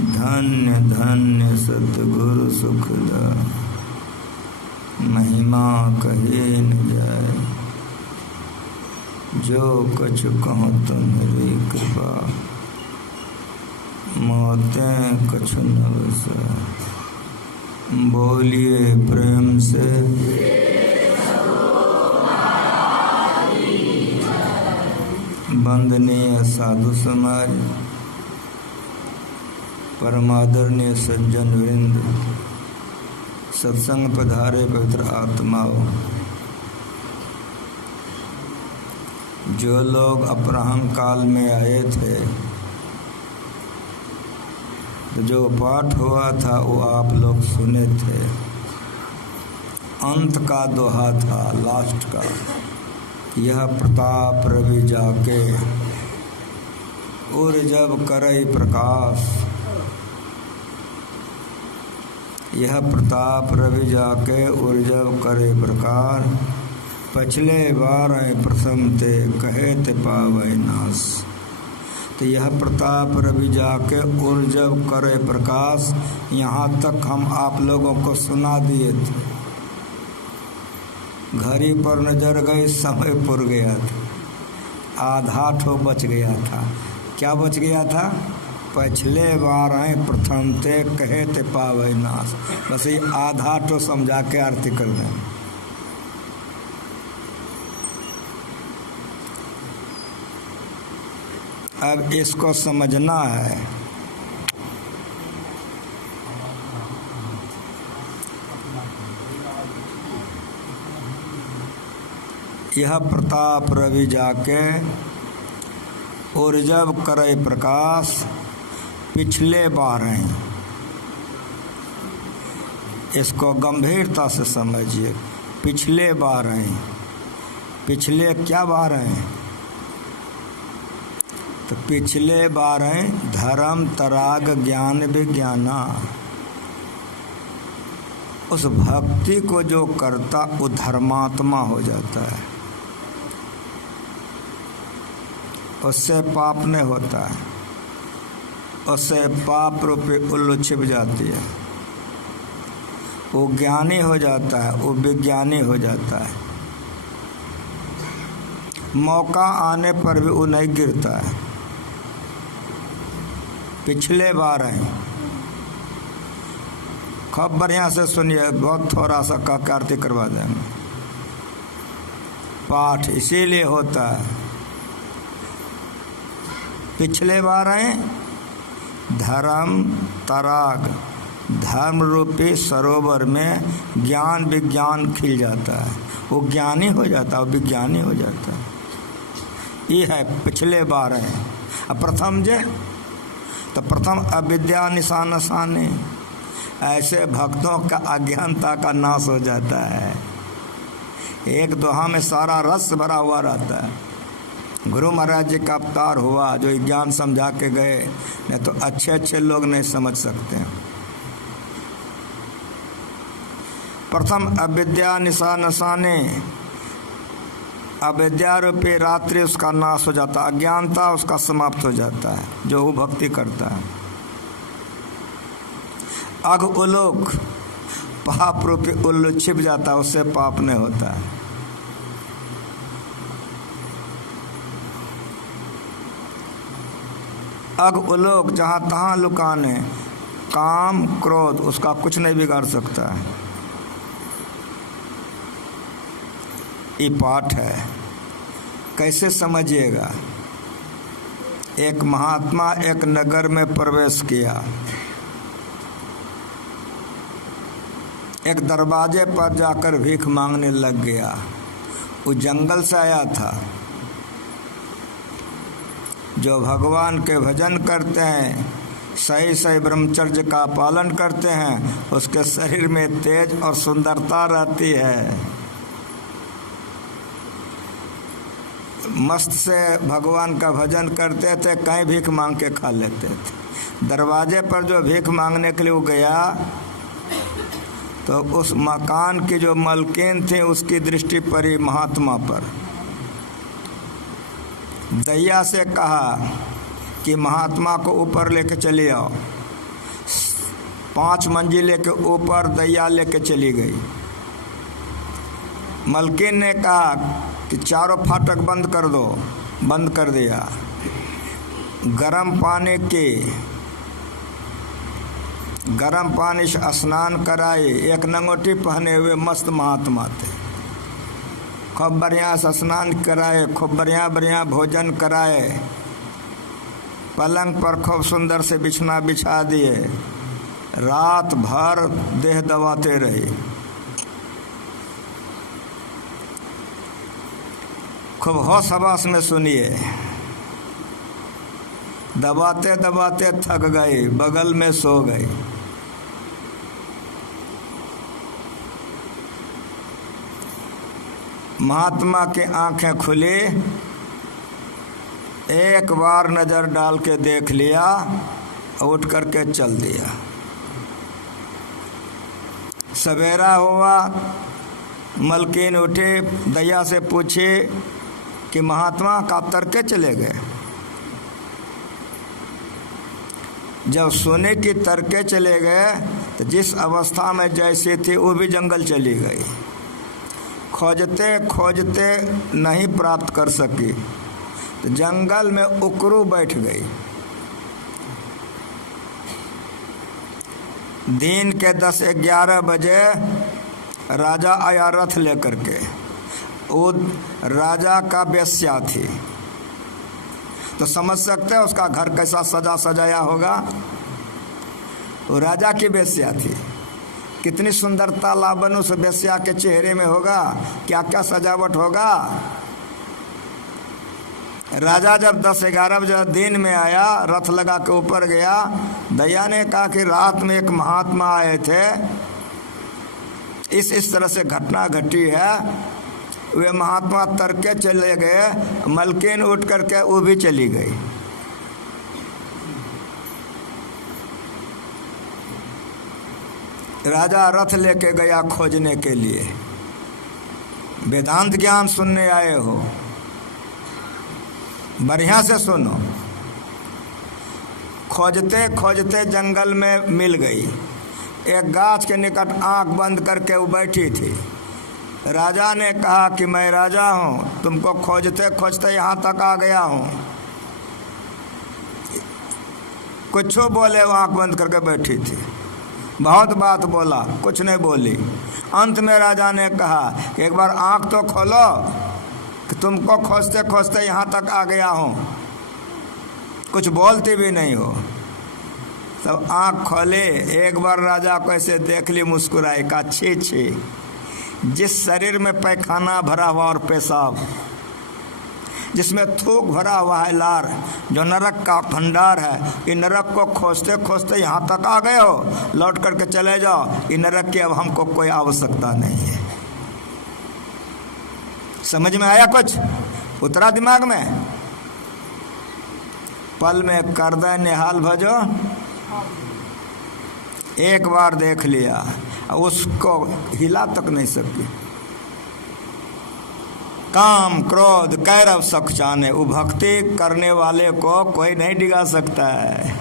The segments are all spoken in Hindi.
धन्य धन्य सतगुरु सुखदा, महिमा कहे न जाए। जो कछु कहूँ तुम्हारी कृपा, मौतें कछु न बसा। बोलिए प्रेम से वंदनीय साधु समाज, परमादरणीय सज्जन वृंद, सत्संग पधारे पवित्र आत्माओं, जो लोग अपराह्न काल में आए थे, तो जो पाठ हुआ था वो आप लोग सुने थे। अंत का दोहा था, लास्ट का, यह प्रताप रवि जाके उर जब करई प्रकाश। यह प्रताप रवि जाके उर जब करे प्रकार, पछले बार प्रथम ते कहे ते पावै नाश। तो यह प्रताप रवि जाके उर जब करे प्रकाश, यहाँ तक हम आप लोगों को सुना दिए थे। घड़ी पर नजर गई, समय पुर गया था, आधा ठो बच गया था। क्या बच गया था? पछले बार प्रथम ते कहे ते पावै नाश। बस ये आधा ठो समझा के आरती कर दें। अब इसको समझना है। यह प्रताप रवि जाके और जब करे प्रकाश, पिछले बार हैं। इसको गंभीरता से समझिए। पिछले बार हैं। पिछले क्या बार हैं? तो पिछले बार हैं धर्म तराग ज्ञान विज्ञाना। उस भक्ति को जो करता वो धर्मात्मा हो जाता है, उससे पाप नहीं होता है, उससे पाप रूपी उल्लू छिप जाती है। वो ज्ञानी हो जाता है, वो विज्ञानी हो जाता है। मौका आने पर भी वो नहीं गिरता है। पिछले बार हैं। खूब बढ़िया से सुनिए, बहुत थोड़ा सा कह आरती करवा देंगे। पाठ इसीलिए होता है। पिछले बार हैं धर्म तराग, धर्म रूपी सरोवर में ज्ञान विज्ञान खिल जाता है। वो ज्ञानी हो जाता है, वो विज्ञानी हो जाता है। ये है पिछले बार हैं। अब प्रथम जे तो प्रथम अविद्या निशान नसाने, ऐसे भक्तों का अज्ञानता का नाश हो जाता है। एक दोहा में सारा रस भरा हुआ रहता है। गुरु महाराज जी का अवतार हुआ, जो ज्ञान समझा के गए, नहीं तो अच्छे अच्छे लोग नहीं समझ सकते। प्रथम अविद्या निशा नसाने, अविद्या रूपी रात्रि उसका नाश हो जाता, अज्ञानता उसका समाप्त हो जाता है, जो वो भक्ति करता है। अघ उलोक, पाप रूपी उल्लू छिप जाता है, उससे पाप नहीं होता है। अघ उलोक, जहाँ तहाँ लुकाने, काम क्रोध उसका कुछ नहीं बिगाड़ सकता है। ये पाठ है, कैसे समझिएगा। एक महात्मा एक नगर में प्रवेश किया। एक दरवाजे पर जाकर भीख मांगने लग गया। वो जंगल से आया था। जो भगवान के भजन करते हैं, सही सही ब्रह्मचर्य का पालन करते हैं, उसके शरीर में तेज और सुंदरता रहती है। मस्त से भगवान का भजन करते थे, कहीं भीख मांग के खा लेते थे। दरवाजे पर जो भीख मांगने के लिए वो गया, तो उस मकान की जो मलकिन थी उसकी दृष्टि पड़ी महात्मा पर। दैया से कहा कि महात्मा को ऊपर लेके चले आओ। 5 मंजिले के ऊपर दैया लेके चली गई। मलकिन ने कहा कि चारों फाटक बंद कर दो, बंद कर दिया। गरम पानी से स्नान कराए, एक लंगोटी पहने हुए मस्त महात्मा थे। खूब बढ़िया से स्नान कराए, खूब बढ़िया बढ़िया भोजन कराए, पलंग पर खूब सुंदर से बिछना बिछा दिए, रात भर देह दबाते रहे। खूब होश हवास में सुनिए। दबाते दबाते थक गए, बगल में सो गए। महात्मा की आंखें खुली, एक बार नज़र डाल के देख लिया, उठ करके चल दिया। सवेरा हुआ, मलकिन उठे, दैया से पूछे कि महात्मा कब तड़के चले गए। जब सोने की तड़के चले गए तो जिस अवस्था में जैसे थी वो भी जंगल चली गई। खोजते खोजते नहीं प्राप्त कर सकी तो जंगल में उकरू बैठ गई। दिन के 10-11 बजे राजा आया रथ लेकर के। वो राजा का वेश्या थी, तो समझ सकते हैं उसका घर कैसा सजा सजाया होगा। वो राजा की वेश्या थी, कितनी सुंदरता लावन उस वेश्या के चेहरे में होगा, क्या क्या सजावट होगा। राजा जब 10-11 बजे दिन में आया, रथ लगा के ऊपर गया। दैया ने कहा कि रात में एक महात्मा आए थे, इस तरह से घटना घटी है। वे महात्मा तड़के चले गए, मलकिन उठ करके वो भी चली गई। राजा रथ लेके गया खोजने के लिए। वेदांत ज्ञान सुनने आए हो, बढ़िया से सुनो। खोजते खोजते जंगल में मिल गई। एक गाछ के निकट आंख बंद करके वो बैठी थी। राजा ने कहा कि मैं राजा हूँ, तुमको खोजते खोजते यहाँ तक आ गया हूँ। कुछ बोले, वो आंख बंद करके बैठी थी। बहुत बात बोला, कुछ नहीं बोली। अंत में राजा ने कहा कि एक बार आंख तो खोलो, कि तुमको खोजते खोजते यहाँ तक आ गया हूँ, कुछ बोलती भी नहीं हो। तब आंख खोले, एक बार राजा को ऐसे देख ली, मुस्कुराए, कहा छी छी, जिस शरीर में पैखाना भरा हुआ और पेशाब, जिसमें थूक भरा हुआ है लार, जो नरक का भंडार है, ये नरक को खोजते खोजते यहाँ तक आ गए हो, लौट करके चले जाओ। ये नरक की अब हमको कोई आवश्यकता नहीं है। समझ में आया? कुछ उतरा दिमाग में? पल में कर दे निहाल भजो, एक बार देख लिया, उसको हिला तक नहीं सकी। काम क्रोध कैरव सख जाने, वो भक्ति करने वाले को कोई नहीं डिगा सकता है।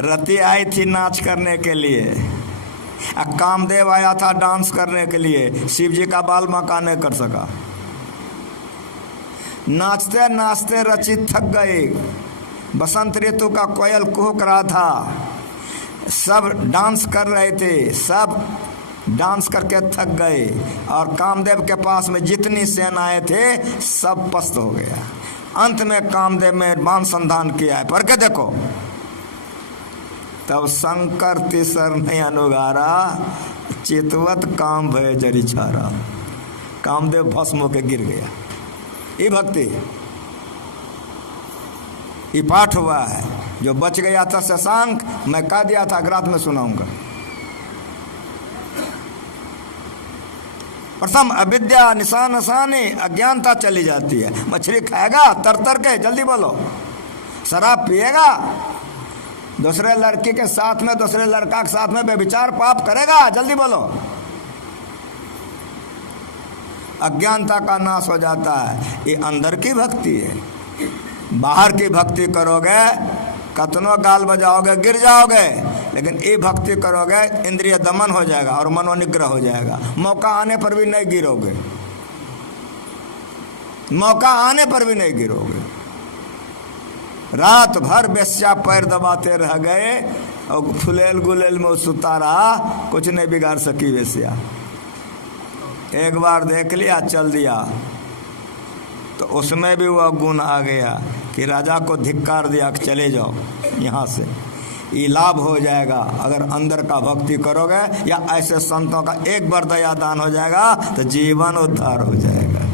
रति आई थी नाच करने के लिए, कामदेव आया था डांस करने के लिए, शिव जी का बाल मका नहीं कर सका। नाचते नाचते रचि थक गई। बसंत ऋतु का कोयल कुहक रहा था, सब डांस कर रहे थे, सब डांस करके थक गए, और कामदेव के पास में जितनी सेनाएं थे सब पस्त हो गया। अंत में कामदेव में मान संधान किया है, पर के देखो। तब शंकर तीसर नहीं अनुगारा, चितवत काम भय जरी छारा। कामदेव भस्म होके गिर गया। ये भक्ति, ये पाठ हुआ है। जो बच गया था शशांक, मैं कह दिया था अगरात में सुनाऊंगा। प्रथम अविद्या निशान नशानी, अज्ञानता चली जाती है। मछली खाएगा तर तर के, जल्दी बोलो। शराब पिएगा, दूसरे लड़की के साथ में, दूसरे लड़का के साथ में व्यभिचार पाप करेगा, जल्दी बोलो। अज्ञानता का नाश हो जाता है। ये अंदर की भक्ति है। बाहर की भक्ति करोगे, कतनो गाल बजाओगे गिर जाओगे, लेकिन ये भक्ति करोगे इंद्रिय दमन हो जाएगा और मनोनिग्रह हो जाएगा। मौका आने पर भी नहीं गिरोगे, मौका आने पर भी नहीं गिरोगे। रात भर बेस्या पैर दबाते रह गए और फुलेल गुलेल में सुता रहा, कुछ नहीं बिगाड़ सकी बेस्या। एक बार देख लिया, चल दिया, तो उसमें भी वह गुण आ गया कि राजा को धिक्कार दिया कि चले जाओ यहाँ से। ये लाभ हो जाएगा अगर अंदर का भक्ति करोगे, या ऐसे संतों का एक बार दया दान हो जाएगा तो जीवन उद्धार हो जाएगा।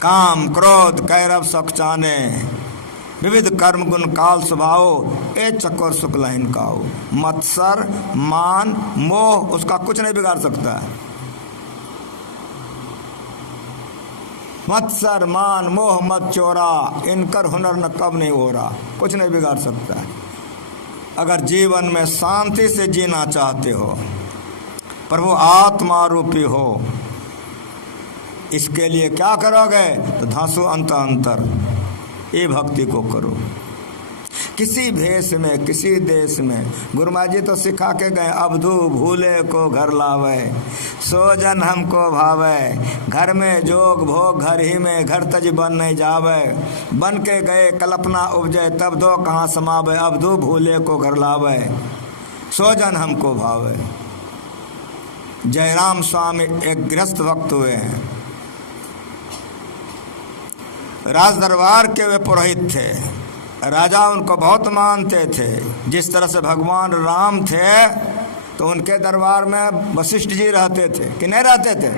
काम क्रोध कैरव सकचाने विविध कर्म गुण काल स्वभाव ए चकोर शुक्लहीन काओ। मत्सर मान मोह उसका कुछ नहीं बिगाड़ सकता है। मत्सर मान मोह मत चोरा, इनकर हुनर न कब नहीं हो रहा, कुछ नहीं बिगाड़ सकता है। अगर जीवन में शांति से जीना चाहते हो, प्रभु आत्मा रूपी हो, इसके लिए क्या करोगे? तो धांसु अंत अंतर ये भक्ति को करो। किसी भेष में किसी देश में, गुरुमा जी तो सिखा के गए, अबधू भूले को घर लावे, सोजन हमको भावे, घर में जोग भोग घर ही में, घर तज बन नहीं जावे, बन के गए कल्पना उपजे, तब दो कहाँ समावे, अबधू भूले को घर लावे, सोजन हमको भावे। जयराम स्वामी एक गृहस्थ भक्त हुए हैं, राज दरबार के वे पुरोहित थे, राजा उनको बहुत मानते थे। जिस तरह से भगवान राम थे तो उनके दरबार में वशिष्ठ जी रहते थे कि नहीं रहते थे?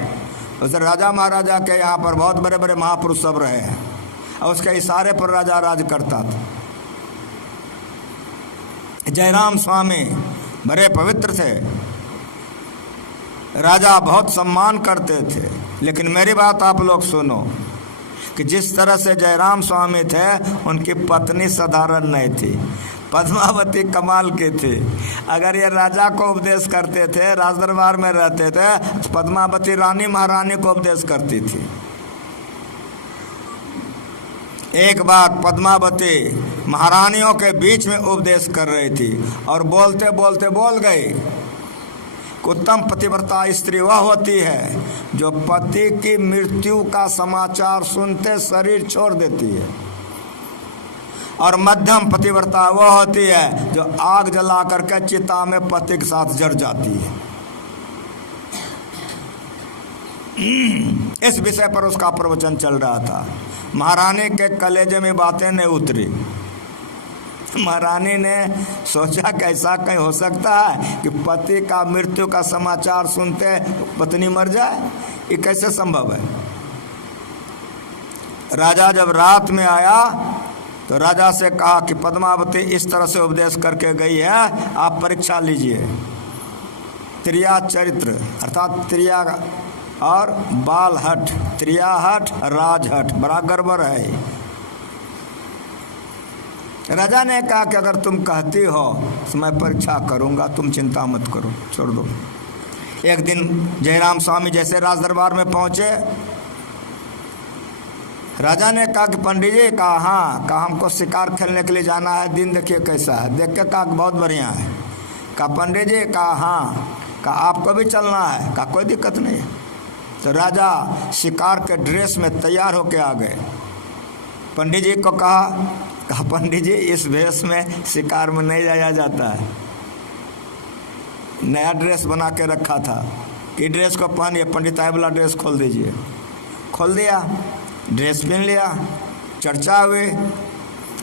उस राजा महाराजा के यहाँ पर बहुत बड़े बड़े महापुरुष सब रहे हैं और उसके इशारे पर राजा राज करता था। जयराम स्वामी बड़े पवित्र थे, राजा बहुत सम्मान करते थे। लेकिन मेरी बात आप लोग सुनो कि जिस तरह से जयराम स्वामी थे, उनकी पत्नी साधारण नहीं थी, पद्मावती कमाल की थी। अगर ये राजा को उपदेश करते थे, राज दरबार में रहते थे, तो पद्मावती रानी महारानी को उपदेश करती थी। एक बार पद्मावती महारानियों के बीच में उपदेश कर रही थी और बोलते बोलते बोल गई। उत्तम पतिव्रता स्त्री वह होती है जो पति की मृत्यु का समाचार सुनते शरीर छोड़ देती है, और मध्यम पतिव्रता वह होती है जो आग जला करके चिता में पति के साथ जड़ जाती है। इस विषय पर उसका प्रवचन चल रहा था। महारानी के कलेजे में बातें नहीं उतरी। महारानी ने सोचा कि ऐसा कहीं हो सकता है कि पति का मृत्यु का समाचार सुनते पत्नी मर जाए, ये कैसे संभव है? राजा जब रात में आया तो राजा से कहा कि पद्मावती इस तरह से उपदेश करके गई है, आप परीक्षा लीजिए। त्रिया चरित्र अर्थात त्रिया और बाल हट, त्रिया हट राज हट, बड़ा गड़बड़ है। राजा ने कहा कि अगर तुम कहती हो तो मैं परीक्षा करूंगा, तुम चिंता मत करो, छोड़ दो। एक दिन जयराम स्वामी जैसे राज दरबार में पहुंचे, राजा ने कहा कि पंडित जी, कहा हाँ, कहा हमको शिकार खेलने के लिए जाना है, दिन देखिए कैसा है। देख के कहा बहुत बढ़िया है। कहा पंडित जी, कहा हाँ, कहा आपको भी चलना है? कहा कोई दिक्कत नहीं है। तो राजा शिकार के ड्रेस में तैयार होके आ गए। पंडित जी को कहा पंडित जी इस भेष में शिकार में नहीं जाया जाता है। नया ड्रेस बना के रखा था कि ड्रेस को पहनिए, पंडिताई वाला ड्रेस खोल दीजिए। खोल दिया, ड्रेस पहन लिया, चर्चा हुई।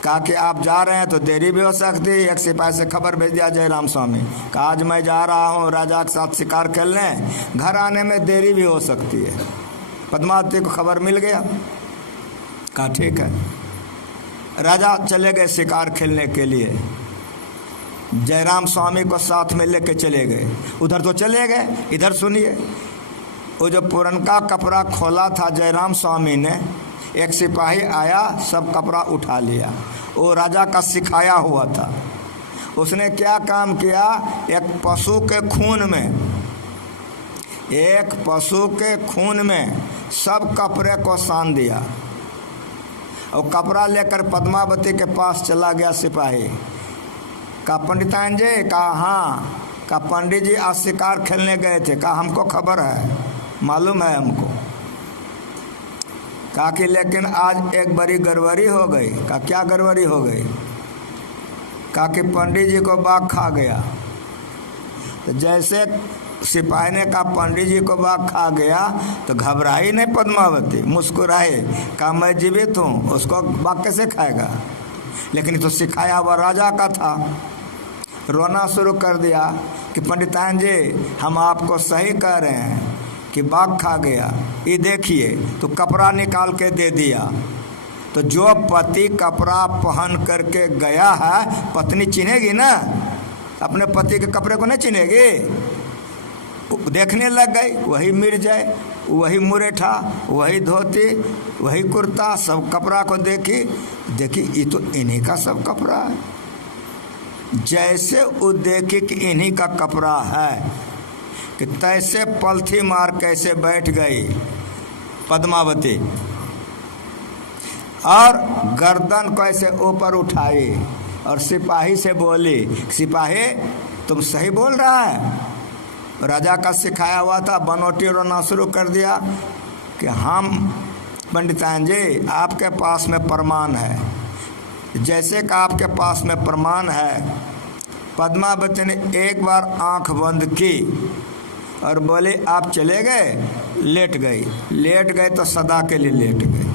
कहा कि आप जा रहे हैं तो देरी भी हो सकती है। एक सिपाही से खबर भेज दिया जयराम स्वामी, कहा आज मैं जा रहा हूँ राजा के साथ शिकार खेलने, घर आने में देरी भी हो सकती है। पद्मावती को खबर मिल गया। कहा ठीक है। राजा चले गए शिकार खेलने के लिए, जयराम स्वामी को साथ में लेके चले गए। उधर तो चले गए, इधर सुनिए, वो जो पुरनका कपड़ा खोला था जयराम स्वामी ने, एक सिपाही आया, सब कपड़ा उठा लिया। वो राजा का सिखाया हुआ था। उसने क्या काम किया, एक पशु के खून में सब कपड़े को सान दिया और कपड़ा लेकर पद्मावती के पास चला गया सिपाही। कहा पंडिताइन जी? कहा हाँ। कहा पंडित जी आज शिकार खेलने गए थे? कहा हमको खबर है, मालूम है हमको। कहा कि लेकिन आज एक बड़ी गड़बड़ी हो गई। कहा क्या गड़बड़ी हो गई? कहा कि पंडित जी को बाघ खा गया। तो जैसे सिपाही ने कहा पंडित जी को बाघ खा गया तो घबराई नहीं पद्मावती, मुस्कुराए। कहा मैं जीवित हूँ, उसको बाघ कैसे खाएगा? लेकिन तो सिखाया हुआ राजा का था। रोना शुरू कर दिया कि पंडिताइन जी हम आपको सही कह रहे हैं कि बाघ खा गया, ये देखिए। तो कपड़ा निकाल के दे दिया। तो जो पति कपड़ा पहन करके गया है, पत्नी चिन्हेगी ना, अपने पति के कपड़े को नहीं चिन्हेगी? देखने लग गई, वही मिर्जाई, वही मुरेठा, वही धोती, वही कुर्ता, सब कपड़ा को देखी ये तो इन्हीं का सब कपड़ा है। जैसे वो देखी कि इन्हीं का कपड़ा है कि तैसे पलथी मार कैसे बैठ गई पद्मावती और गर्दन कैसे ऊपर उठाई और सिपाही से बोली, सिपाही तुम सही बोल रहा है? राजा का सिखाया हुआ था। बनोटी रोना शुरू कर दिया कि हम पंडिताइन जी आपके पास में प्रमाण है। जैसे कि आपके पास में प्रमाण है, पद्मावती ने एक बार आंख बंद की और बोले आप चले गए, लेट गए तो सदा के लिए लेट गए।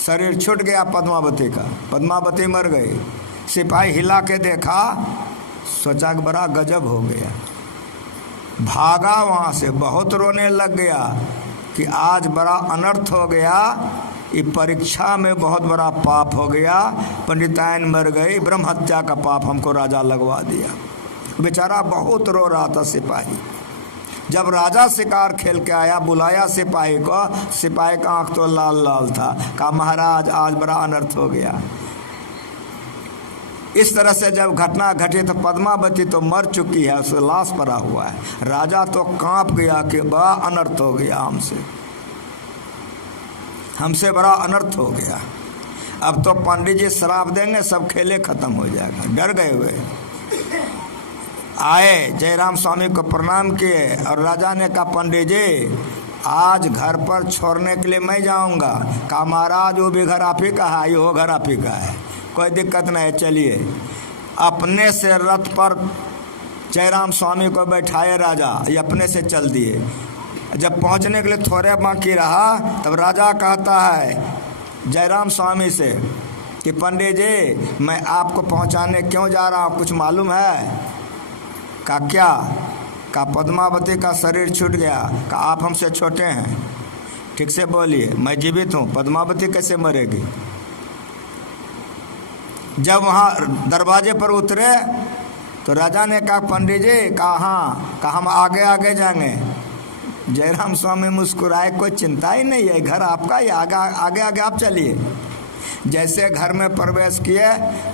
शरीर छूट गया पद्मावती का, पद्मावती मर गई। सिपाही हिला के देखा, सोचा कि बड़ा गजब हो गया, भागा वहाँ से, बहुत रोने लग गया कि आज बड़ा अनर्थ हो गया, ये परीक्षा में बहुत बड़ा पाप हो गया, पंडिताइन मर गई, ब्रह्म हत्या का पाप हमको राजा लगवा दिया। बेचारा बहुत रो रहा था सिपाही। जब राजा शिकार खेल के आया, बुलाया सिपाही को, सिपाही का आंख तो लाल लाल था। कहा महाराज आज बड़ा अनर्थ हो गया। इस तरह से जब घटना घटी तो पद्मावती तो मर चुकी है, उसका लाश पड़ा हुआ है। राजा तो कांप गया कि बड़ा अनर्थ हो गया, हमसे बड़ा अनर्थ हो गया। अब तो पंडित जी श्राप देंगे, सब खेले खत्म हो जाएगा। डर गए हुए आए, जयराम स्वामी को प्रणाम किए और राजा ने कहा पंडित जी आज घर पर छोड़ने के लिए मैं जाऊंगा। कहा महाराज वो भी घर आप ही का है, ये घर आप ही का है, कोई दिक्कत नहीं है, चलिए। अपने से रथ पर जयराम स्वामी को बैठाए राजा, ये अपने से चल दिए। जब पहुंचने के लिए थोड़े बाकी रहा तब राजा कहता है जयराम स्वामी से कि पंडित जी मैं आपको पहुंचाने क्यों जा रहा हूँ, कुछ मालूम है? कहा क्या? कहा पद्मावती का शरीर छूट गया। कहा आप हमसे छोटे हैं, ठीक से बोलिए, मैं जीवित हूँ, पद्मावती कैसे मरेगी? जब वहाँ दरवाजे पर उतरे तो राजा ने कहा पंडित जी, कहा हाँ, कहा हम आगे आगे जाएंगे। जयराम स्वामी मुस्कुराए, कोई चिंता ही नहीं है, घर आपका ही, आगे आगे आप चलिए। जैसे घर में प्रवेश किए,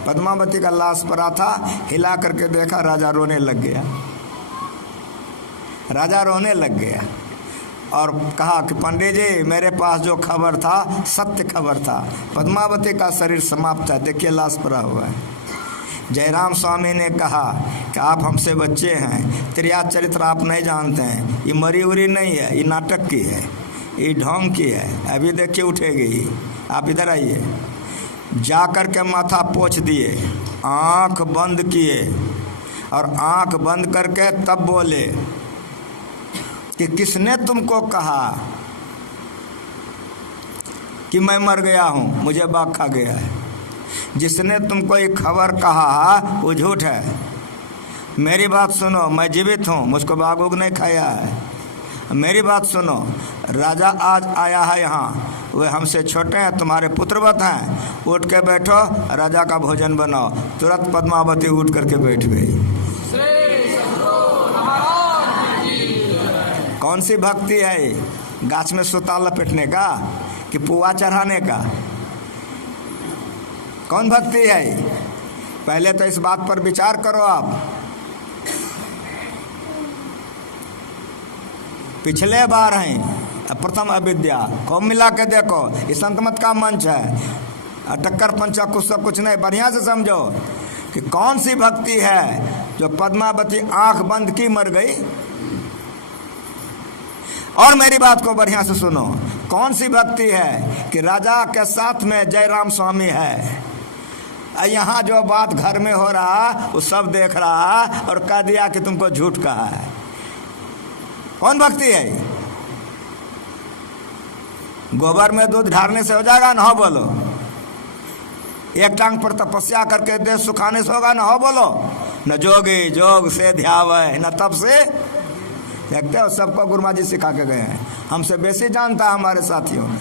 पद्मावती का लाश पड़ा था, हिला करके देखा, राजा रोने लग गया। राजा रोने लग गया और कहा कि पंडित जी मेरे पास जो खबर था सत्य खबर था, पद्मावती का शरीर समाप्त है, देखिए लाश पड़ा हुआ है। जयराम स्वामी ने कहा कि आप हमसे बच्चे हैं, त्रिया चरित्र आप नहीं जानते हैं, ये मरी उरी नहीं है, ये नाटक की है, ये ढोंग की है, अभी देखिए उठेगी, आप इधर आइए। जा कर के माथा पोंछ दिए, आंख बंद किए और आंख बंद करके तब बोले कि किसने तुमको कहा कि मैं मर गया हूँ, मुझे बाघ खा गया है? जिसने तुमको ये खबर कहा वो झूठ है। मेरी बात सुनो, मैं जीवित हूँ, मुझको बाघ उग नहीं खाया है। मेरी बात सुनो, राजा आज आया है यहाँ, वे हमसे छोटे हैं, तुम्हारे पुत्रवत हैं, उठ के बैठो, राजा का भोजन बनाओ। तुरंत पद्मावती उठ करके बैठ गई। कौन सी भक्ति है? गाछ में सूता लपेटने का कि पुआ चढ़ाने का? कौन भक्ति है? पहले तो इस बात पर विचार करो आप। पिछले बार हैं प्रथम अविद्या। खूब मिला के देखो, ये संत मत का मंच है। टक्कर पंचा कुछ नहीं, बढ़िया से समझो कि कौन सी भक्ति है जो पद्मावती आंख बंद की मर गई। और मेरी बात को बढ़िया से सुनो, कौन सी भक्ति है कि राजा के साथ में जयराम स्वामी है। यहाँ जो बात घर में हो रहा वो सब देख रहा और कह दिया कि तुमको झूठ कहा है। कौन भक्ति है? गोबर में दूध ढारने से हो जाएगा ना, हो बोलो। एक टांग पर तपस्या करके देश सुखाने से होगा ना, हो बोलो। न जोगी जोग से ध्यावे न तप से। देखते हो, सबको गुरुमा जी सिखा के गए हैं, हमसे बेसी जानता है हमारे साथियों ने।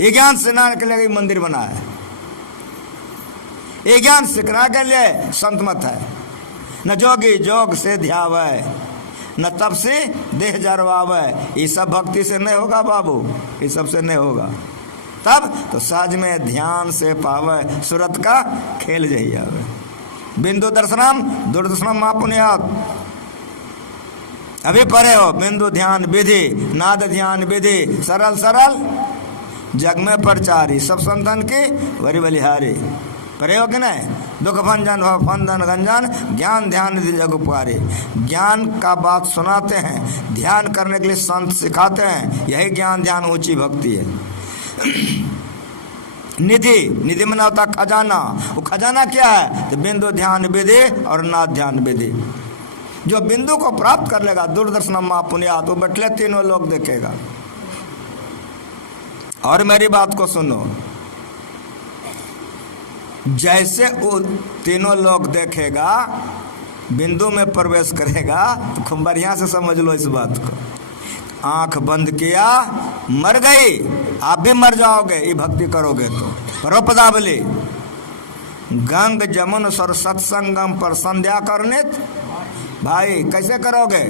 ये ज्ञान सिखाने के लिए मंदिर बना है, ये ज्ञान सिखाने के लिए संत मत है। न जोगी जोग से ध्यावे न तप से देह जरवावे। ये सब भक्ति से नहीं होगा बाबू, ये सब से नहीं होगा। तब तो सहज में ध्यान से पावे सूरत का खेल जही आवे। बिंदु दर्शनम दुर्दर्शनम महापुण्यात। अभी पढ़े हो, बिंदु ध्यान विधि नाद ध्यान विधि सरल सरल जग में प्रचारी सब संतन की वरी बलिहारी। पढ़े हो कि नहीं? दुख भंजन हो फंदन गंजन ज्ञान ध्यान निधि जग उपकारी। ज्ञान का बात सुनाते हैं, ध्यान करने के लिए संत सिखाते हैं, यही ज्ञान ध्यान ऊंची भक्ति है। निधि निधि मना होता खजाना। वो खजाना क्या है? तो बिंदु ध्यान विधि और नाद ध्यान विधि। जो बिंदु को प्राप्त कर लेगा दूरदर्शन महापुण्यात, वो बैठले तीनों लोग देखेगा। और मेरी बात को सुनो, जैसे वो तीनों लोग देखेगा बिंदु में प्रवेश करेगा, तो खूब बढ़िया से समझ लो इस बात को। आंख बंद किया मर गई, आप भी मर जाओगे ये भक्ति करोगे तो। परो पदावली गंग जमुन सर सत्संगम पर संध्या करनित। भाई कैसे करोगे?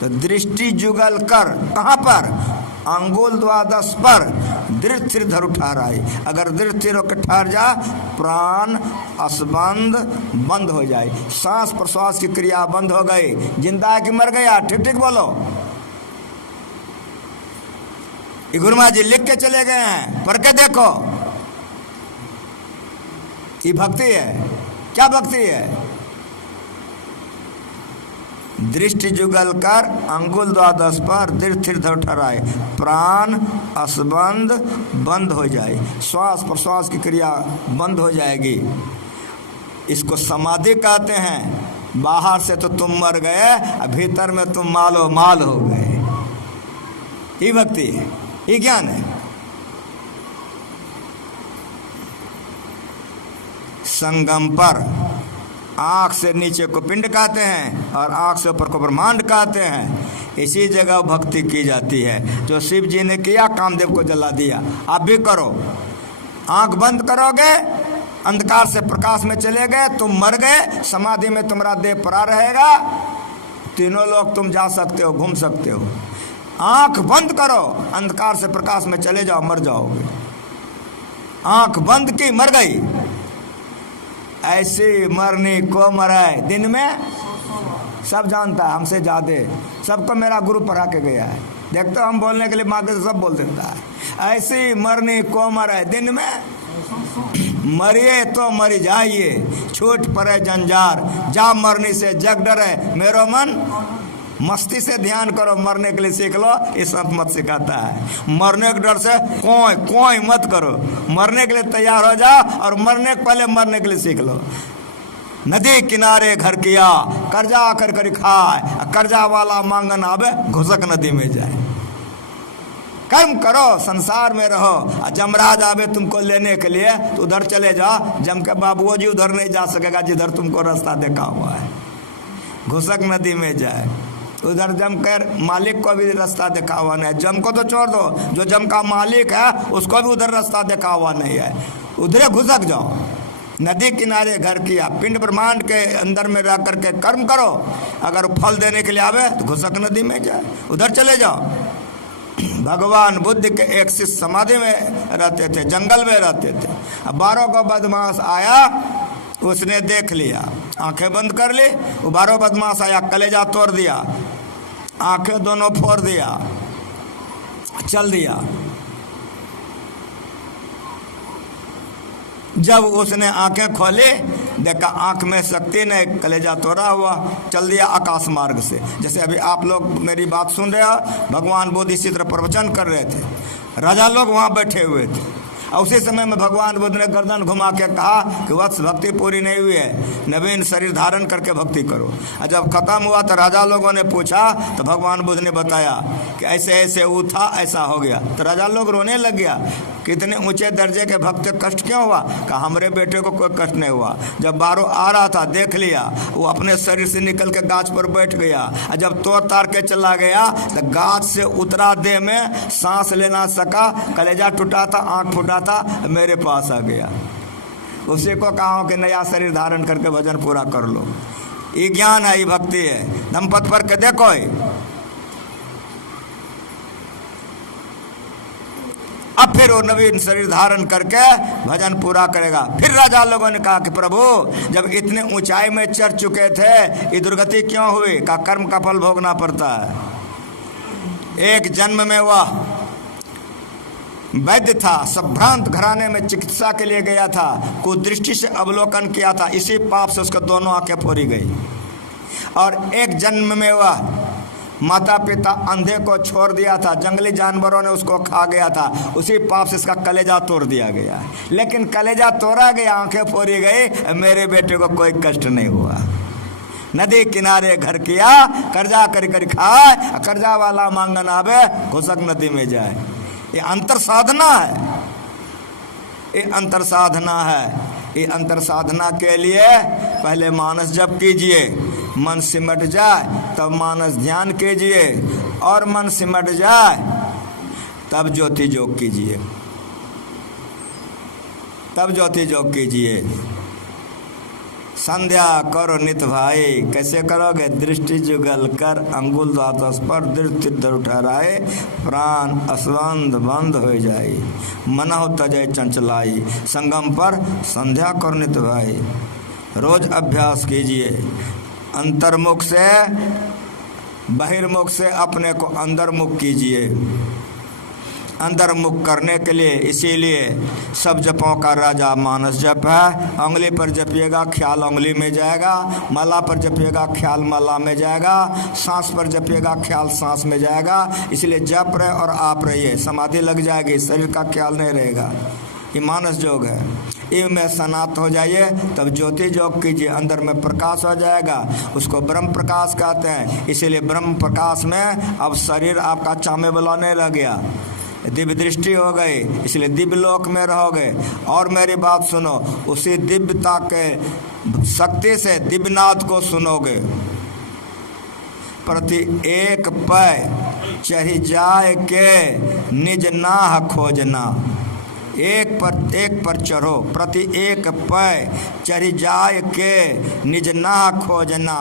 तो दृष्टि जुगल कर, कहाँ पर? अंगुल द्वादश पर दृढ़ स्थिर धरु ठहराई। अगर दृढ़ स्थिर होकर ठहर जा, प्राण असबंध बंद हो जाए, सांस प्रश्वास की क्रिया बंद हो गई। जिंदा है कि मर गया? ठीक ठीक बोलो। गुरुमा जी लिख के चले गए हैं, पढ़ के देखो। ये भक्ति है। क्या भक्ति है? दृष्टि जुगल कर अंगुल द्वादश पर दृढ़ स्थिर धर ठहराए, प्राण असबंध बंद हो जाए, श्वास प्रश्वास की क्रिया बंद हो जाएगी। इसको समाधि कहते हैं। बाहर से तो तुम मर गए, भीतर में तुम मालो माल हो गए। ये भक्ति है, ये ज्ञान है। संगम पर आँख से नीचे को पिंड कहते हैं और आँख से ऊपर को ब्रह्मांड कहते हैं। इसी जगह भक्ति की जाती है। जो शिव जी ने किया, कामदेव को जला दिया, आप भी करो। आँख बंद करोगे, अंधकार से प्रकाश में चले गए, तुम मर गए, समाधि में तुम्हारा देह पड़ा रहेगा। तीनों लोग तुम जा सकते हो, घूम सकते हो। आँख बंद करो, अंधकार से प्रकाश में चले जाओ, मर जाओगे। आँख बंद की, मर गई। ऐसी मरनी को मराए दिन में सब जानता है, हमसे ज़्यादा सबको मेरा गुरु पढ़ा के गया है। देखते हो हम बोलने के लिए माँ के सब बोल देता है। ऐसी मरनी को मराए दिन में, मरिए तो मरी जाइए, छूट पड़े जंजार, जा मरनी से जग डरे मेरो मन। मस्ती से ध्यान करो, मरने के लिए सीख लो, ये संत मत सिखाता है। मरने के डर से कोई मत करो, मरने के लिए तैयार हो जाओ और मरने के पहले मरने के लिए सीख लो। नदी किनारे घर किया, कर्जा कर कर खाए, कर्जा वाला मांगन आवे, घुसक नदी में जाए। कर्म करो, संसार में रहो। जमराज आवे तुमको लेने के लिए तो उधर चले जाओ। जम के बाबुओ जी उधर नहीं जा सकेगा जिधर तुमको रास्ता देखा हुआ है। घुसक नदी में जाए, उधर जम कर मालिक को भी रास्ता देखा हुआ नहीं है। जम को तो छोड़ दो, जो जम का मालिक है उसको भी उधर रास्ता देखा हुआ नहीं है, उधर घुसक जाओ। नदी किनारे घर किया, पिंड ब्रह्मांड के अंदर में रह करके कर्म करो। अगर फल देने के लिए आवे तो घुसक नदी में जाए, उधर चले जाओ। भगवान बुद्ध के एक शिष्य समाधि में रहते थे, जंगल में रहते थे। अब 12 को बदमाश आया, उसने देख लिया, आंखें बंद कर ली। वो 12 बदमाश आया, कलेजा तोड़ दिया, आंखें दोनों फोड़ दिया। चल दिया। जब उसने आंखें खोली, देखा आंख में शक्ति नहीं, कलेजा तोड़ा हुआ, चल दिया आकाश मार्ग से। जैसे अभी आप लोग मेरी बात सुन रहे हो, भगवान बुद्ध इसी तरह प्रवचन कर रहे थे, राजा लोग वहाँ बैठे हुए थे, और उसी समय में भगवान बुद्ध ने गर्दन घुमा के कहा कि वत्स भक्ति पूरी नहीं हुई है, नवीन शरीर धारण करके भक्ति करो। और जब खत्म हुआ तो राजा लोगों ने पूछा तो भगवान बुद्ध ने बताया कि ऐसे ऐसे वो था, ऐसा हो गया। तो राजा लोग रोने लग गया, कितने ऊंचे दर्जे के भक्त कष्ट क्यों हुआ? कहा हमारे बेटे को कोई कष्ट नहीं हुआ। जब बाहरों आ रहा था देख लिया, वो अपने शरीर से निकल के गाछ पर बैठ गया, और जब तोड़ तार के चला गया तो गाछ से उतरा देह में, सांस लेना सका, कलेजा टूटा था, आँख फूटा था, मेरे पास आ गया। उसी को कहा कि नया शरीर धारण करके भजन पूरा कर लो। ये ज्ञान है, ये भक्ति है। दंपत पर के देखो, अब फिर वो नवीन शरीर धारण करके भजन पूरा करेगा। फिर राजा लोगों ने कहा कि प्रभु जब इतने ऊंचाई में चढ़ चुके थे, ये दुर्गति क्यों हुई? का कर्म का फल भोगना पड़ता है। एक जन्म में वह वैद्य था, संभ्रांत घराने में चिकित्सा के लिए गया था, कुदृष्टि से अवलोकन किया था, इसी पाप से उसको दोनों आंखें फोड़ी गई। और एक जन्म में वह माता पिता अंधे को छोड़ दिया था, जंगली जानवरों ने उसको खा गया था, उसी पाप से इसका कलेजा तोड़ दिया गया। लेकिन कलेजा तोड़ा गया, आंखें फोड़ी गई, मेरे बेटे को कोई कष्ट नहीं हुआ। नदी किनारे घर किया, कर्जा कर कर खाए, कर्जा वाला मांगन आवे, घुसक नदी में जाए। ये अंतर साधना है, ये अंतर साधना है। ये अंतर साधना के लिए पहले मानस जप कीजिए, मन सिमट जाए तब मानस ध्यान कीजिए, और मन सिमट जाए तब ज्योति योग कीजिए, तब ज्योति योग कीजिए। संध्या करो नित भाई, कैसे करोगे? दृष्टि जुगल कर, अंगुल दात स्पर्श, दृष्टि दर ठहराए, प्राण अस्वंध बंद हो जाए, मनहो तजय चंचलाई, संगम पर संध्या करो नित भाई। रोज अभ्यास कीजिए, अंतर्मुख से बहिर्मुख से अपने को अंतर्मुख कीजिए। अंतर्मुख करने के लिए इसीलिए सब जपों का राजा मानस जप है। उंगली पर जपिएगा, ख्याल उंगली में जाएगा, माला पर जपिएगा, ख्याल माला में जाएगा, सांस पर जपिएगा, ख्याल सांस में जाएगा। इसलिए जप रहे और आप रहिए, समाधि लग जाएगी, शरीर का ख्याल नहीं रहेगा। ये मानस योग है। इनमें सनात हो जाइए, तब ज्योति योग कीजिए, अंदर में प्रकाश हो जाएगा, उसको ब्रह्म प्रकाश कहते हैं। इसीलिए ब्रह्म प्रकाश में अब शरीर आपका चामे वाला नहीं रह गया, दिव्य दृष्टि हो गई, इसलिए दिव्य लोक में रहोगे। और मेरी बात सुनो, उसी दिव्यता के शक्ति से दिव्यनाथ को सुनोगे। प्रति एक पै चढ़ी जाए के निज नाह खोजना, एक पर चढ़ो, प्रति एक पै चढ़ी जाए के निज नाह खोजना।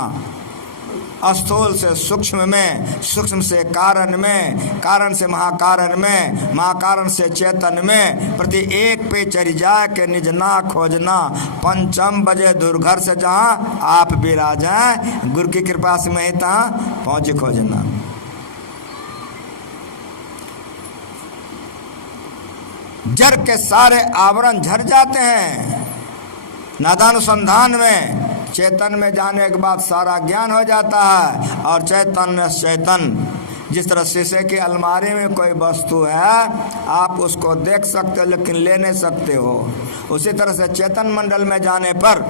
स्थूल से सूक्ष्म में, सूक्ष्म से कारण में, कारण से महाकारण में, महाकारण से चेतन में, प्रति एक पे चढ़ जाए के निज ना खोजना। पंचम बजे दुर्घर से जहाँ आप विराजें, गुरु की कृपा से मैं तहाँ पहुँच खोजना। जड़ के सारे आवरण झड़ जाते हैं नादानुसंधान में। चेतन में जाने के बाद सारा ज्ञान हो जाता है। और चैतन्य चेतन, जिस तरह शीशे की अलमारी में कोई वस्तु है, आप उसको देख सकते हो लेकिन ले नहीं सकते हो, उसी तरह से चेतन मंडल में जाने पर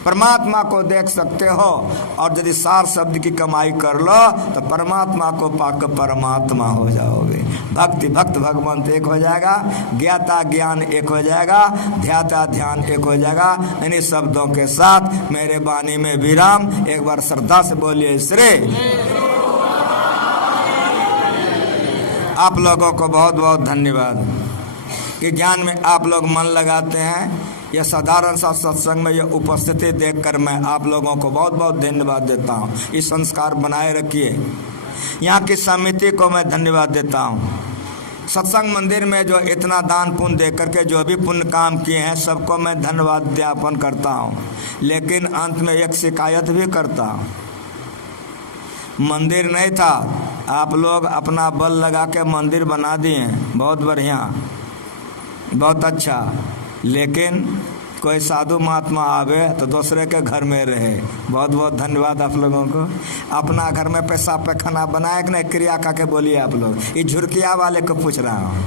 परमात्मा को देख सकते हो। और यदि सार शब्द की कमाई कर लो तो परमात्मा को पाकर परमात्मा हो जाओगे। भक्ति भक्त भगवंत एक हो जाएगा, ज्ञाता ज्ञान एक हो जाएगा, ध्याता ध्यान एक हो जाएगा। इन्हीं शब्दों के साथ मेरे वाणी में विराम। एक बार श्रद्धा से बोलिए श्री। आप लोगों को बहुत बहुत धन्यवाद कि ज्ञान में आप लोग मन लगाते हैं। यह साधारण सा सत्संग में यह उपस्थिति देखकर मैं आप लोगों को बहुत बहुत धन्यवाद देता हूँ। इस संस्कार बनाए रखिए। यहाँ की समिति को मैं धन्यवाद देता हूँ। सत्संग मंदिर में जो इतना दान पुण्य दे करके जो भी पुण्य काम किए हैं, सबको मैं धन्यवाद ज्ञापन करता हूँ। लेकिन अंत में एक शिकायत भी करता हूँ। मंदिर नहीं था आप लोग अपना बल लगा के मंदिर बना दिए, बहुत बढ़िया, बहुत अच्छा, लेकिन कोई साधु महात्मा आवे तो दूसरे के घर में रहे। बहुत बहुत धन्यवाद आप लोगों को। अपना घर में पेशाब पैखाना बनाए कि नहीं, क्रिया करके बोलिए आप लोग। ये झुरकिया वाले को पूछ रहा हूँ,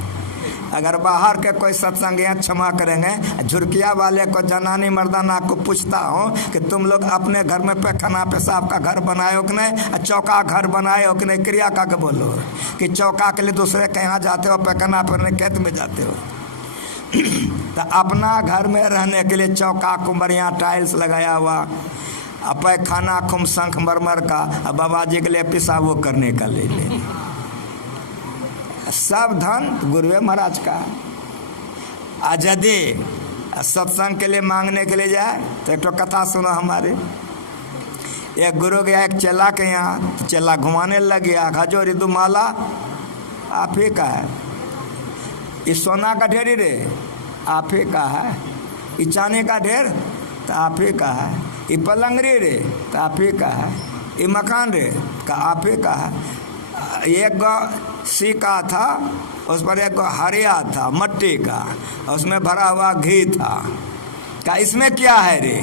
अगर बाहर के कोई सत्संग यहाँ क्षमा करेंगे, झुरकिया वाले को जनानी मर्दाना को पूछता हूँ कि तुम लोग अपने घर में पैखाना पेशाब का घर बनाए हो कि नहीं, चौका घर बनाए हो कि नहीं, क्रिया करके बोलो कि चौका के लिए दूसरे के यहाँ जाते हो, पैखाना फिरने खेत में जाते हो। तो अपना घर में रहने के लिए चौका को बढ़िया टाइल्स लगाया हुआ, पैखाना खूब शंख मरमर का, बाबा जी के लिए पेशाब वो करने का ले ले, सब धन गुरुवे महाराज का। यदि सत्संग के लिए मांगने के लिए जाए तो एक तो कथा सुनो हमारे। एक गुरु गया एक चेला के यहाँ, तो चेला घुमाने लग गया, खजो रिदु माला आप ही का है, इस सोना का ढेर रे आप ही का है, ये चांदी का ढेर तो आप ही का है, ये पलंगरी रे तो आप ही का है, ये मकान रे का आप ही का है। एक गो सिक्का था, उस पर एक गो हरिया था मट्टी का, उसमें भरा हुआ घी था। का इसमें क्या है रे?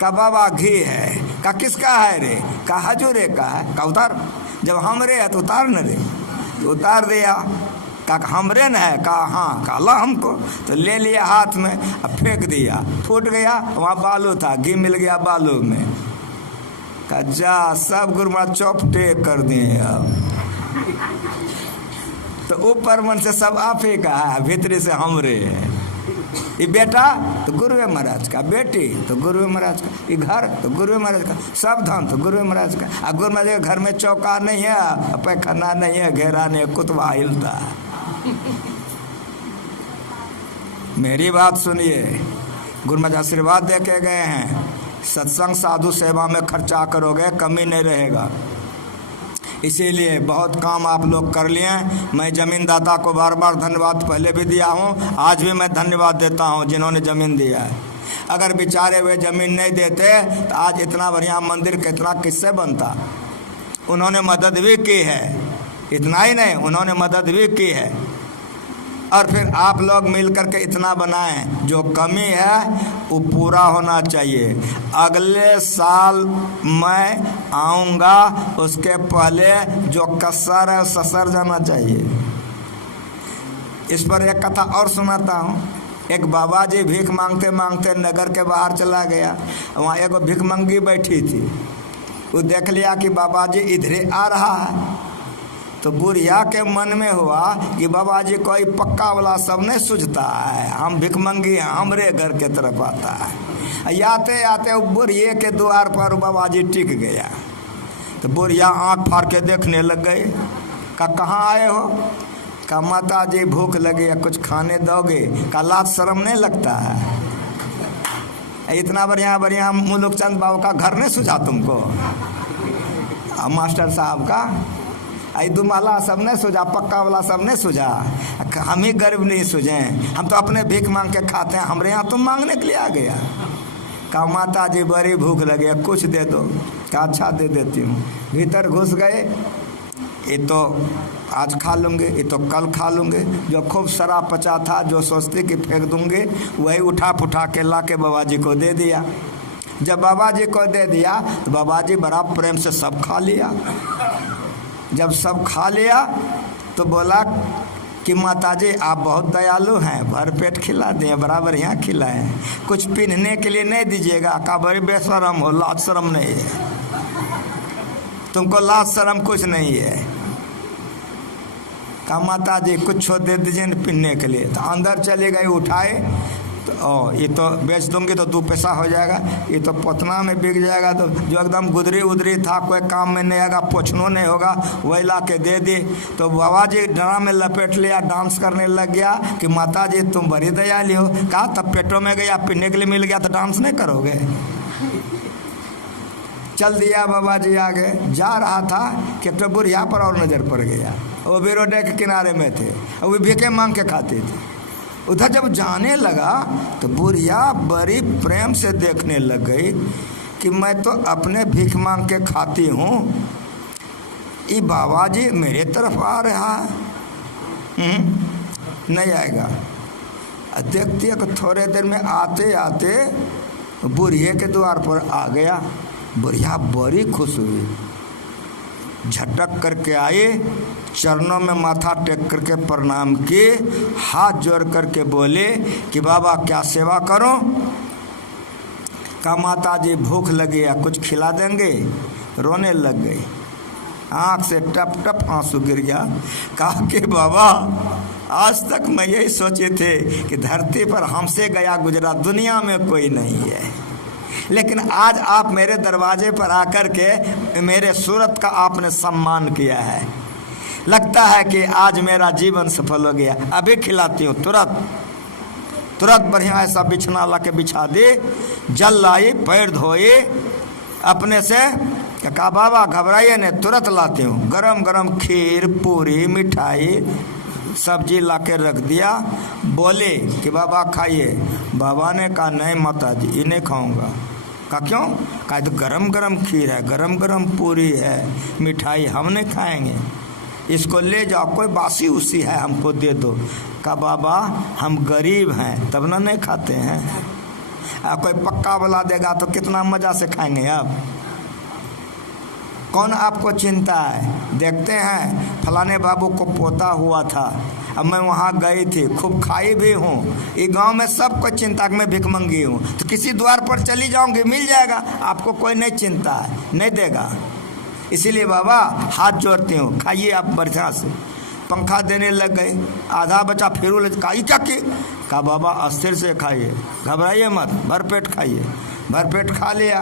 का बाबा घी है। का किसका है रे? का हजूरे का है। का उतार, जब हमरे है तो उतार न रे, तो उतार दिया। का हमरे न है? का हाँ। का ला हमको, तो ले लिया हाथ में, अब फेंक दिया, फूट गया, वहाँ बालू था, घी मिल गया बालू में। का जा सब गुरुमा चौपटे कर दिए। अब तो ऊपर मन से सब आप ही का है, भीतरी से हमरे है। ये बेटा तो गुरुवे महाराज का, बेटी तो गुरुवे महाराज का, ये घर तो गुरुवे महाराज का, सब धन तो गुरुवे महाराज का। और गुरु महाराज के घर में चौका नहीं है, पैखाना नहीं है, घेरा नहीं है, कुतवा हिलता है। मेरी बात सुनिए, गुरु महाराज आशीर्वाद दे के गए हैं, सत्संग साधु सेवा में खर्चा करोगे कमी नहीं रहेगा। इसीलिए बहुत काम आप लोग कर लिए। मैं ज़मीनदाता को बार बार धन्यवाद पहले भी दिया हूँ, आज भी मैं धन्यवाद देता हूँ जिन्होंने ज़मीन दिया है। अगर बेचारे वे ज़मीन नहीं देते तो आज इतना बढ़िया मंदिर कितना किससे बनता। उन्होंने मदद भी की है, इतना ही नहीं उन्होंने मदद भी की है। और फिर आप लोग मिल कर के इतना बनाएं, जो कमी है वो पूरा होना चाहिए। अगले साल मैं आऊँगा, उसके पहले जो कसर है ससर जाना चाहिए। इस पर एक कथा और सुनाता हूँ। एक बाबा जी भीख मांगते मांगते नगर के बाहर चला गया, वहाँ एक भिखमंगी बैठी थी। वो देख लिया कि बाबा जी इधरे आ रहा है, तो बुढ़िया के मन में हुआ कि बाबा जी कोई पक्का वाला सब नहीं सूझता है, हम भिखमंगी हैं, हमरे घर के तरफ आता है। आते आते बुढ़िए के द्वार पर बाबा जी टिक गया। तो बुढ़िया आँख फाड़ के देखने लग गए। का कहाँ आए हो? का माता जी भूख लगी है, कुछ खाने दोगे? का लाज शर्म नहीं लगता है? इतना बढ़िया बढ़िया मुलुक चंद बाबू का घर नहीं सूझा तुमको? मास्टर साहब का आई दुमाला सब ने सूझा, पक्का वाला सब ने सूझा, हम ही गरीब नहीं सूझे, हम तो अपने भीख मांग के खाते हैं, हमारे यहाँ तुम मांगने के लिए आ गया। कहा माता जी बड़ी भूख लगे, कुछ दे दो। कहा अच्छा दे देती हूँ। भीतर घुस गए, ये तो आज खा लूँगे, ये तो कल खा लूँगे। जो खूब शराब पचा था, जो सोचते कि फेंक दूँगे, वही उठा पुठा के ला के बाबा जी को दे दिया। जब बाबा जी को दे दिया तो बाबा जी बड़ा प्रेम से सब खा लिया। जब सब खा लिया तो बोला कि माताजी आप बहुत दयालु हैं, भर पेट खिला दें, बराबर यहाँ खिलाएं, कुछ पीने के लिए नहीं दीजिएगा। का बड़ी बेशरम हो, लाज शर्म नहीं है तुमको, लाज शर्म कुछ नहीं है। का माताजी कुछ दे दीजिए पीने के लिए। तो अंदर चले गए, उठाए तो ये तो बेच दूंगी तो 2 पैसा हो जाएगा, ये तो पतना में बिक जाएगा। तो जो एकदम गुदरी उदरी था, कोई काम में नहीं आएगा, पोछनो नहीं होगा, वही ला के दे दी। तो बाबा जी डरा में लपेट लिया, डांस करने लग गया कि माता जी तुम बड़ी दयालु हो। कहा तब पेटों में गया, पीने के लिए मिल गया तो डांस नहीं करोगे? चल दिया बाबा जी आगे। जा रहा था कि तो बुढ़िया पर और नज़र पड़ गया, वो भी रोड के किनारे में थे, वो भी भीखे मांग के खाते थे। उधर जब जाने लगा तो बुढ़िया बड़ी प्रेम से देखने लग गई कि मैं तो अपने भीख मांग के खाती हूँ, ये बाबा जी मेरे तरफ आ रहा है, नहीं आएगा। देखते कि थोड़े देर में आते आते बुढ़िया के द्वार पर आ गया। बुढ़िया बड़ी खुश हुई, झटक करके आए, चरणों में माथा टेक करके प्रणाम किए, हाथ जोड़ करके बोले कि बाबा क्या सेवा करूं? कहा माता जी भूख लगी है, कुछ खिला देंगे? रोने लग गई, आँख से टप टप आंसू गिर गया। कहा कि बाबा आज तक मैं यही सोचे थे कि धरती पर हमसे गया गुजरा दुनिया में कोई नहीं है, लेकिन आज आप मेरे दरवाजे पर आकर के मेरे सूरत का आपने सम्मान किया है। लगता है कि आज मेरा जीवन सफल हो गया। अभी खिलाती हूँ, तुरंत बढ़िया ऐसा बिछना ला के बिछा दे, जल लाई, पैर धोए अपने से। कहा बाबा घबराइए नहीं, तुरंत लाती हूँ। गरम गरम खीर, पूरी, मिठाई, सब्जी ला के रख दिया। बोले कि बाबा खाइए। बाबा ने कहा नहीं माता जी, ये नहीं खाऊंगा। कहा क्यों? कहा तो गरम गरम खीर है, गरम गरम पूरी है, मिठाई हम नहीं खाएंगे, इसको ले जाओ, कोई बासी उसी है हमको दे दो। कहा बाबा हम गरीब हैं तब ना नहीं खाते हैं, कोई पक्का वाला देगा तो कितना मज़ा से खाएंगे। अब कौन आपको चिंता है? देखते हैं फलाने बाबू को पोता हुआ था, अब मैं वहाँ गई थी, खूब खाई भी हूँ। ये गांव में सबको चिंता कि मैं भिखमंगी हूँ, तो किसी द्वार पर चली जाऊँगी मिल जाएगा, आपको कोई नहीं चिंता है, नहीं देगा। इसीलिए बाबा हाथ जोड़ती हूँ, खाइए आप बढ़िया से। पंखा देने लग गए, आधा बचा फिर खाई क्या की? कहा बाबा अस्थिर से खाइए, घबराइए मत, भरपेट खाइए। भरपेट खा लिया।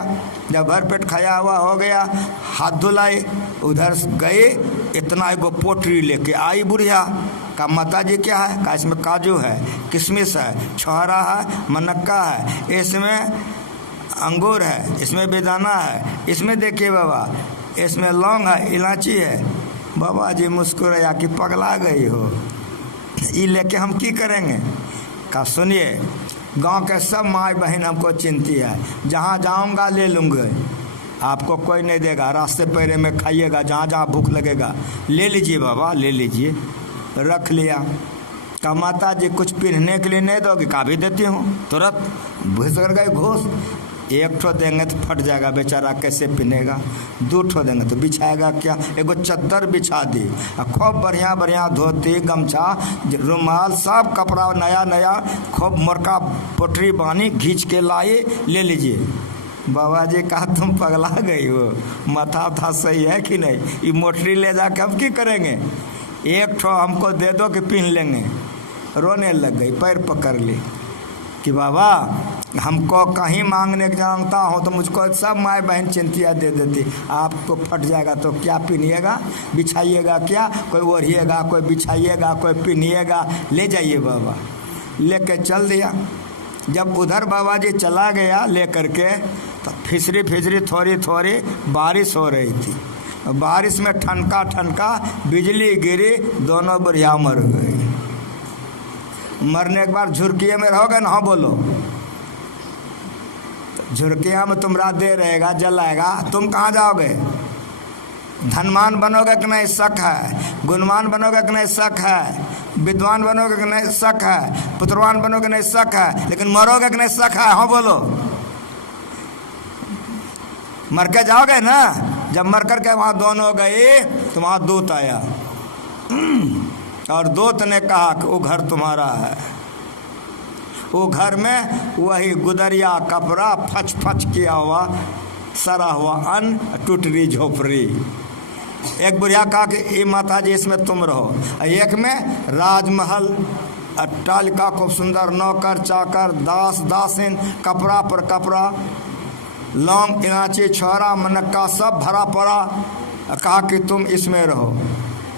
जब भरपेट खाया हुआ हो गया, हाथ धुलाए, उधर गए, इतना एगो पोटरी लेके आई बुढ़िया। कहा माता जी क्या है? कहा इसमें काजू है, किशमिश है, छोहरा है, मनक्का है, इसमें अंगूर है, इसमें बेदाना है, इसमें देखिए बाबा, इसमें लौंग है, इलायची है। बाबा जी मुस्कुराया कि पगला गई हो, ये लेके हम की करेंगे? कहा सुनिए, गांव के सब माँ बहन हमको चिंती है, जहाँ जाऊँगा ले लूँगे, आपको कोई नहीं देगा, रास्ते पैरे में खाइएगा, जहाँ जहाँ भूख लगेगा ले लीजिए बाबा, ले लीजिए। रख लिया। कहा माता जी कुछ पहनने के लिए नहीं दोगे? कहा भी देती हूँ। तुरंत घुस कर गए घूस। एक ठो देंगे तो फट जाएगा बेचारा, कैसे पहनेगा? दो ठो देंगे तो बिछाएगा क्या? एगो चद्दर बिछा दी, खूब बढ़िया बढ़िया धोती, गमछा, रुमाल, सब कपड़ा नया नया, खूब मोरका पोटरी बानी घींच के लाए, ले लीजिए। बाबा जी कहा तुम पगला गई हो, माथा था सही है कि नहीं? ये मोटरी ले जाकर हम की करेंगे? एक ठो हमको दे दो कि पहन लेंगे। रोने लग गई, पैर पकड़ ली कि बाबा हमको कहीं मांगने जानता हूँ तो मुझको सब माँ बहन चिंतिया दे देती, आपको फट जाएगा तो क्या पहनिएगा, बिछाइएगा क्या? कोई ओढ़िएगा, कोई बिछाइएगा, कोई पहनिएगा, ले जाइए बाबा। लेके चल दिया। जब उधर बाबा जी चला गया ले करके, तो फिसरी फिसरी थोड़ी थोड़ी बारिश हो रही थी। बारिश में ठनका ठनका बिजली गिरी, दोनों बुढ़िया मर गई। मरने के बाद झुरकिए में रहोगे ना? हाँ बोलो। झुरकिया में तुम रात दे रहेगा, जलाएगा, तुम कहाँ जाओगे? धनवान बनोगे कि नहीं? शक है। गुणवान बनोगे कि नहीं? शक है। विद्वान बनोगे कि नहीं? शक है। पुत्रवान बनोगे नहीं? शक है। लेकिन मरोगे कि नहीं? शक है। हाँ बोलो। मर के जाओगे ना? जब मर करके वहाँ दोनों गए तो वहाँ दूत आया और दूत ने कहा कि वो घर तुम्हारा है। वो घर में वही गुदरिया कपड़ा, फच फच किया हुआ, सरा हुआ अन्न, टूटरी झोपड़ी। एक बुढ़िया कहा कि ये माता जी इसमें तुम रहो। एक में राजमहल, अट्टालिका, खूब सुंदर, नौकर चाकर, दास दासिन, कपड़ा पर कपड़ा, लौंग, इलायची, छोहरा, मनक्का सब भरा पड़ा। कहा कि तुम इसमें रहो।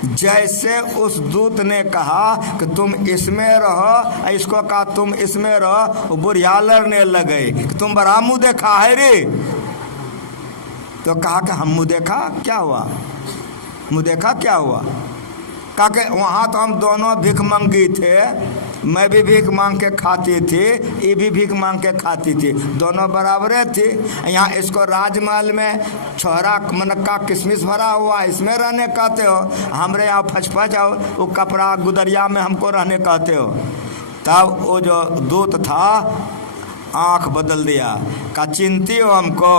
जैसे उस दूत ने कहा कि तुम इसमें रहो, इसको कहा तुम इसमें रहो, बुढ़िया लड़ने लगे कि तुम बड़ा मुँह देखा है रे। तो कहा कि हम मुँह देखा क्या हुआ? मुँह देखा क्या हुआ? कहा कि वहाँ तो हम दोनों भिखमंगी थे, मैं भी भीख मांग के खाती थी, ये भी भीख मांग के खाती थी, दोनों बराबरे थी। यहाँ इसको राजमहल में छोहरा मनक्का किशमिश भरा हुआ, इसमें रहने कहते हो, हमरे यहाँ फचफच और वो कपड़ा गुदरिया में हमको रहने कहते हो। तब वो जो दूत था आंख बदल दिया, का चिंती हो हमको,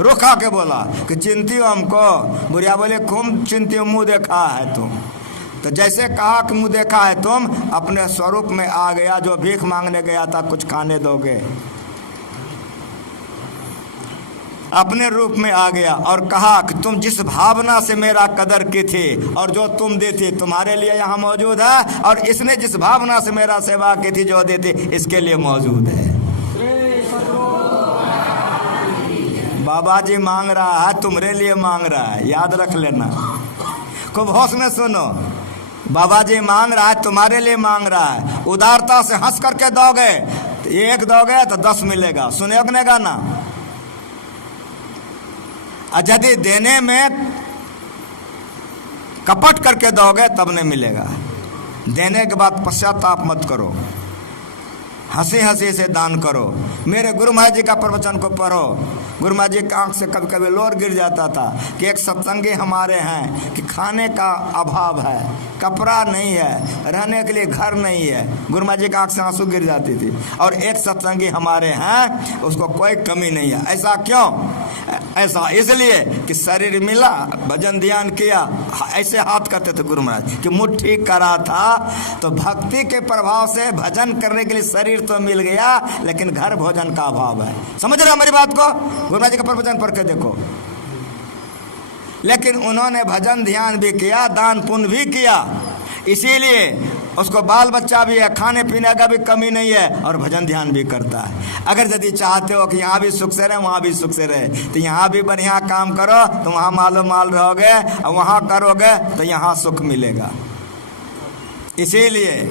रुखा के बोला कि चिंती हो हमको। बुढ़िया बोले खूब चिंती हो, मुँह देखा है तुम। तो जैसे कहा कि मुँह देखा है तुम, अपने स्वरूप में आ गया। जो भीख मांगने गया था कुछ खाने दोगे, अपने रूप में आ गया और कहा कि तुम जिस भावना से मेरा कदर की थी और जो तुम देती तुम्हारे लिए यहाँ मौजूद है, और इसने जिस भावना से मेरा सेवा की थी जो देती इसके लिए मौजूद है। बाबा जी मांग रहा है, तुम्हारे लिए मांग रहा है, याद रख लेना, खूब होश में सुनो। बाबा जी मांग रहा है, तुम्हारे लिए मांग रहा है। उदारता से हंस करके दोगे, एक दोगे तो 10 मिलेगा, सुने का ना। यदि देने में कपट करके दोगे तब नहीं मिलेगा। देने के बाद पश्चाताप मत करो, हंसी हंसी से दान करो। मेरे गुरु महाराज जी का प्रवचन को पढ़ो। गुरु महाराज जी की आंख से कभी कभी लोर गिर जाता था कि एक सत्संगी हमारे हैं कि खाने का अभाव है, कपड़ा नहीं है, रहने के लिए घर नहीं है। गुरु महाराज जी की आंख से आंसू गिर जाती थी। और एक सत्संगी हमारे हैं, उसको कोई कमी नहीं है। ऐसा क्यों? ऐसा इसलिए कि शरीर मिला, भजन ध्यान किया, ऐसे हाथ करते थे गुरु महाराज कि मुट्ठी करा था। तो भक्ति के प्रभाव से भजन करने के लिए शरीर तो मिल गया, लेकिन घर भोजन का अभाव है। समझ रहे हो मेरी बात को? गुरु महाराज जी का प्रवचन पढ़ के देखो। लेकिन उन्होंने भजन ध्यान भी किया, दान पुण्य भी किया, इसीलिए उसको बाल बच्चा भी है, खाने पीने का भी कमी नहीं है, और भजन ध्यान भी करता है। अगर यदि चाहते हो कि यहाँ भी सुख से रहे वहाँ भी सुख से रहे, तो यहाँ भी बढ़िया काम करो तो वहाँ मालो माल रहोगे, और वहाँ करोगे तो यहाँ सुख मिलेगा। इसीलिए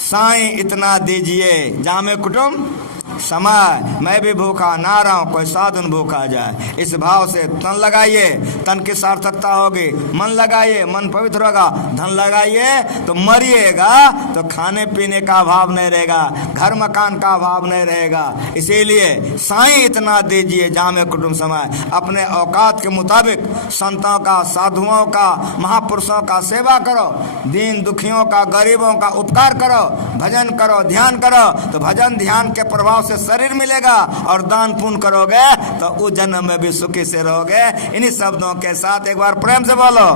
साईं इतना दीजिए जामे कुटुंब समय, मैं भी भूखा ना रहा हूँ, कोई साधन भूखा जाए। इस भाव से तन लगाइए, तन की सार्थकता होगी। मन लगाइए, मन पवित्र होगा। धन लगाइए तो मरिएगा तो खाने पीने का अभाव नहीं रहेगा, घर मकान का अभाव नहीं रहेगा। इसीलिए साईं इतना दीजिए जामे कुटुंब समय। अपने औकात के मुताबिक संतों का, साधुओं का, महापुरुषों का सेवा करो, दीन दुखियों का, गरीबों का उपकार करो, भजन करो, ध्यान करो। तो भजन ध्यान के प्रभाव से शरीर मिलेगा, और दान पुण्य करोगे तो उस जन्म में भी सुखी से रहोगे। इन्हीं शब्दों के साथ एक बार प्रेम से बोलो।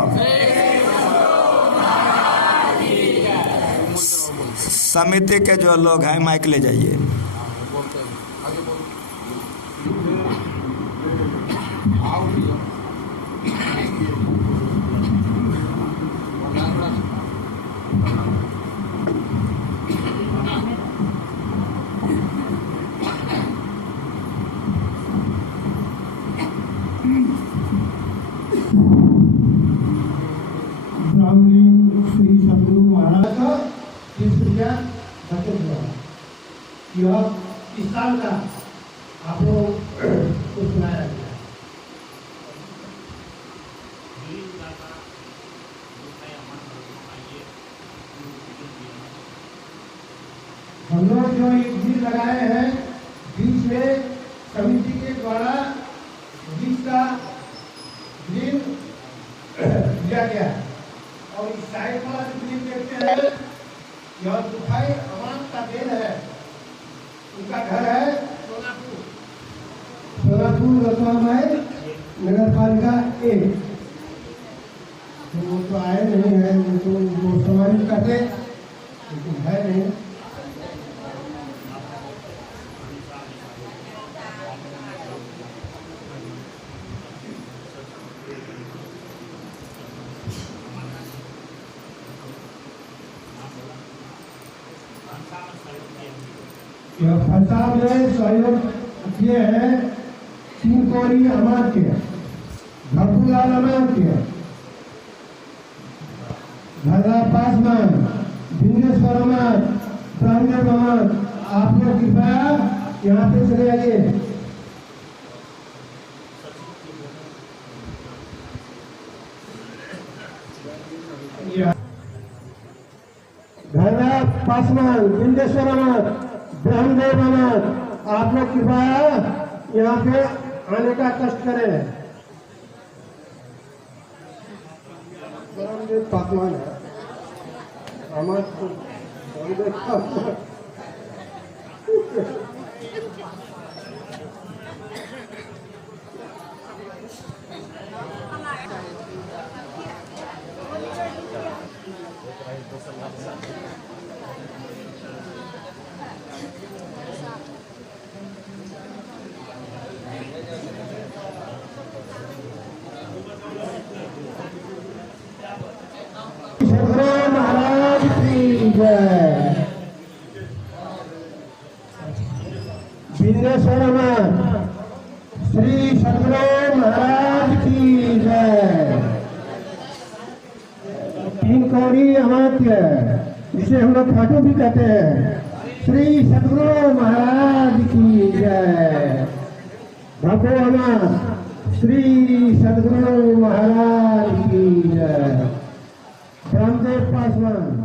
समिति के जो लोग हैं माइक ले जाइए। श्री सदगुरु महाराज का यह इस साल का आप लोग को सुनाया गया। हम लोग जो एक बीज लगाए हैं, बीज में समिति के द्वारा बीज का ऋण दिया गया है। और इस साइड वाला जो फिल्म देखते हैं, यह दुखाई अमान का देन है। उनका घर है सोनापुर रतवामाई नगर पालिका 1। वो तो आए नहीं है, वो सम्मानित करते, लेकिन है नहीं। फसाद में सहयोग किए हैं सिंहकोरी अमात्य, भरपूलाल अमात्य, धरा पासवान, भिंगेश्वर अमात्य, प्रांजल अमात्य। आप लोग कृपया यहाँ पे चले आइए। घरना पासवान, बिंदेश्वर अमर, ब्रह्मदेव अमर, आप लोग कृपया यहाँ पे आने का कष्ट करें। ब्रह्मदेव पासवान है अमर, ब्रह्मदेव पासवान। सदगुरु महाराज की जय। बिंदेश्वर श्री सदगुरु महाराज की जय। तीन कौड़ी अमात्य, जिसे हम लोग खाटू भी कहते हैं, श्री सदगुरु महाराज की जय। भगवान श्री सदगुरु महाराज की जय। रामदेव पासवान।